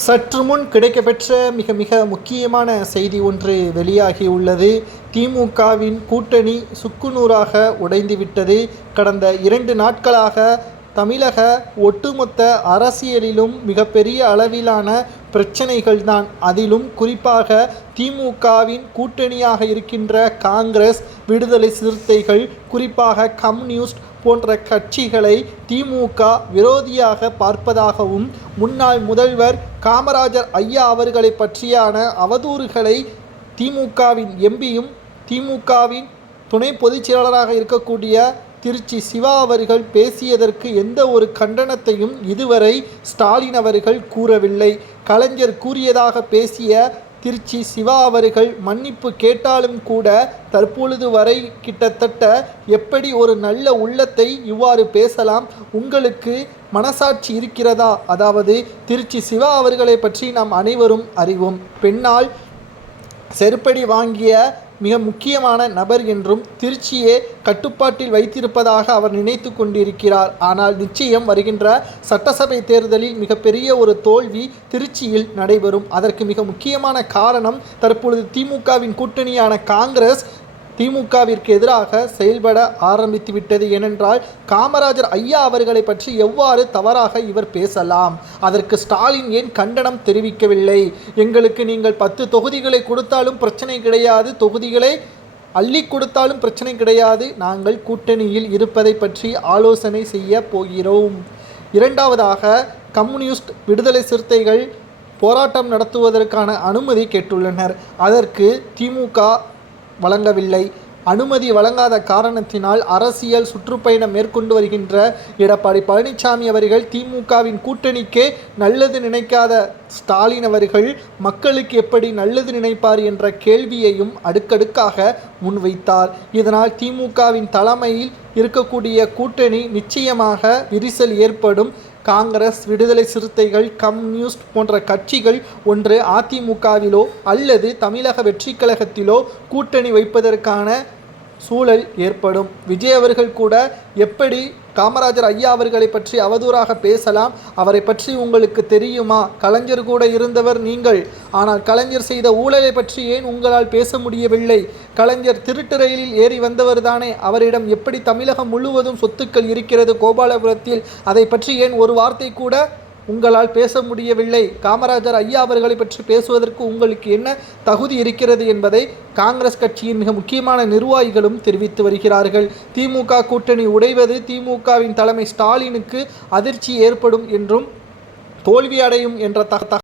சற்று முன் கிடைக்கப்பெற்ற மிக மிக முக்கியமான செய்தி ஒன்று வெளியாகியுள்ளது. திமுகவின் கூட்டணி சுக்குநூறாக உடைந்துவிட்டது. கடந்த 2 நாட்களாக தமிழக ஒட்டுமொத்த அரசியலிலும் மிகப்பெரிய அளவிலான பிரச்சனைகள்தான். அதிலும் குறிப்பாக திமுகவின் கூட்டணியாக இருக்கின்ற காங்கிரஸ், விடுதலை சிறுத்தைகள், குறிப்பாக கம்யூனிஸ்ட் போன்ற கட்சிகளை திமுக விரோதியாக பார்ப்பதாகவும், முன்னாள் முதல்வர் காமராஜர் ஐயா அவர்களை பற்றியான அவதூறுகளை திமுகவின் எம்பியும் திமுகவின் துணை பொதுச் செயலாளராக இருக்கக்கூடிய திருச்சி சிவா அவர்கள் பேசியதற்கு எந்த ஒரு கண்டனத்தையும் இதுவரை ஸ்டாலின் அவர்கள் கூறவில்லை. கலைஞர் கூறியதாக பேசிய திருச்சி சிவா அவர்கள் மன்னிப்பு கேட்டாலும் கூட தற்பொழுது வரை கிட்டத்தட்ட எப்படி ஒரு நல்ல உள்ளத்தை இவ்வாறு பேசலாம், உங்களுக்கு மனசாட்சி இருக்கிறதா? அதாவது திருச்சி சிவா அவர்களை பற்றி நாம் அனைவரும் அறிவோம். பெண்ணால் செருப்படி வாங்கிய மிக முக்கியமான நபர் என்றும் திருச்சியே கட்டுப்பாட்டில் வைத்திருப்பதாக அவர் நினைத்து கொண்டிருக்கிறார். ஆனால் நிச்சயம் வருகின்ற சட்டசபை தேர்தலில் மிகப்பெரிய ஒரு தோல்வி திருச்சியில் நடைபெறும். அதற்கு மிக முக்கியமான காரணம் தற்பொழுது திமுகவின் கூட்டணியான காங்கிரஸ் திமுகவிற்கு எதிராக செயல்பட ஆரம்பித்துவிட்டது. ஏனென்றால் காமராஜர் ஐயா அவர்களை பற்றி எவ்வாறு தவறாக இவர் பேசலாம்? அதற்கு ஸ்டாலின் ஏன் கண்டனம் தெரிவிக்கவில்லை? எங்களுக்கு நீங்கள் 10 தொகுதிகளை கொடுத்தாலும் பிரச்சனை கிடையாது, தொகுதிகளை அள்ளி கொடுத்தாலும் பிரச்சனை கிடையாது, நாங்கள் கூட்டணியில் இருப்பதை பற்றி ஆலோசனை செய்ய போகிறோம். இரண்டாவதாக, கம்யூனிஸ்ட், விடுதலை சிறுத்தைகள் போராட்டம் நடத்துவதற்கான அனுமதி கேட்டுள்ளனர். அதற்கு திமுக வழங்கவில்லை. அனுமதி வழங்காத காரணத்தினால் அரசியல் சுற்றுப்பயணம் மேற்கொண்டு வருகின்ற எடப்பாடி பழனிசாமி அவர்கள், திமுகவின் கூட்டணிக்கே நல்லது நினைக்காத ஸ்டாலின் அவர்கள் மக்களுக்கு எப்படி நல்லது நினைப்பார் என்ற கேள்வியையும் அடுக்கடுக்காக முன்வைத்தார். இதனால் திமுகவின் தலைமையில் இருக்கக்கூடிய கூட்டணி நிச்சயமாக விரிசல் ஏற்படும். காங்கிரஸ், விடுதலை சிறுத்தைகள், கம்யூனிஸ்ட் போன்ற கட்சிகள் ஒன்று அதிமுகவிலோ அல்லது தமிழக வெற்றி கழகத்திலோ கூட்டணி வைப்பதற்கான சூழல் ஏற்படும். விஜய் அவர்கள் கூட எப்படி காமராஜர் ஐயா அவர்களை பற்றி அவதூறாக பேசலாம்? அவரை பற்றி உங்களுக்கு தெரியுமா? கலைஞர் கூட இருந்தவர் நீங்கள். ஆனால் கலைஞர் செய்த ஊழலை பற்றி ஏன் உங்களால் பேச முடியவில்லை? கலைஞர் திருட்டு ரயிலில் ஏறி வந்தவர் தானே. அவரிடம் எப்படி தமிழகம் முழுவதும் சொத்துக்கள் இருக்கிறது கோபாலபுரத்தில், அதை பற்றி ஏன் ஒரு வார்த்தை கூட உங்களால் பேச முடியவில்லை? காமராஜர் ஐயா அவர்களை பற்றி பேசுவதற்கு உங்களுக்கு என்ன தகுதி இருக்கிறது என்பதை காங்கிரஸ் கட்சியின் மிக முக்கியமான நிர்வாகிகளும் தெரிவித்து வருகிறார்கள். திமுக கூட்டணி உடைவது திமுகவின் தலைமை ஸ்டாலினுக்கு அதிர்ச்சி ஏற்படும் என்றும், தோல்வி அடையும் என்ற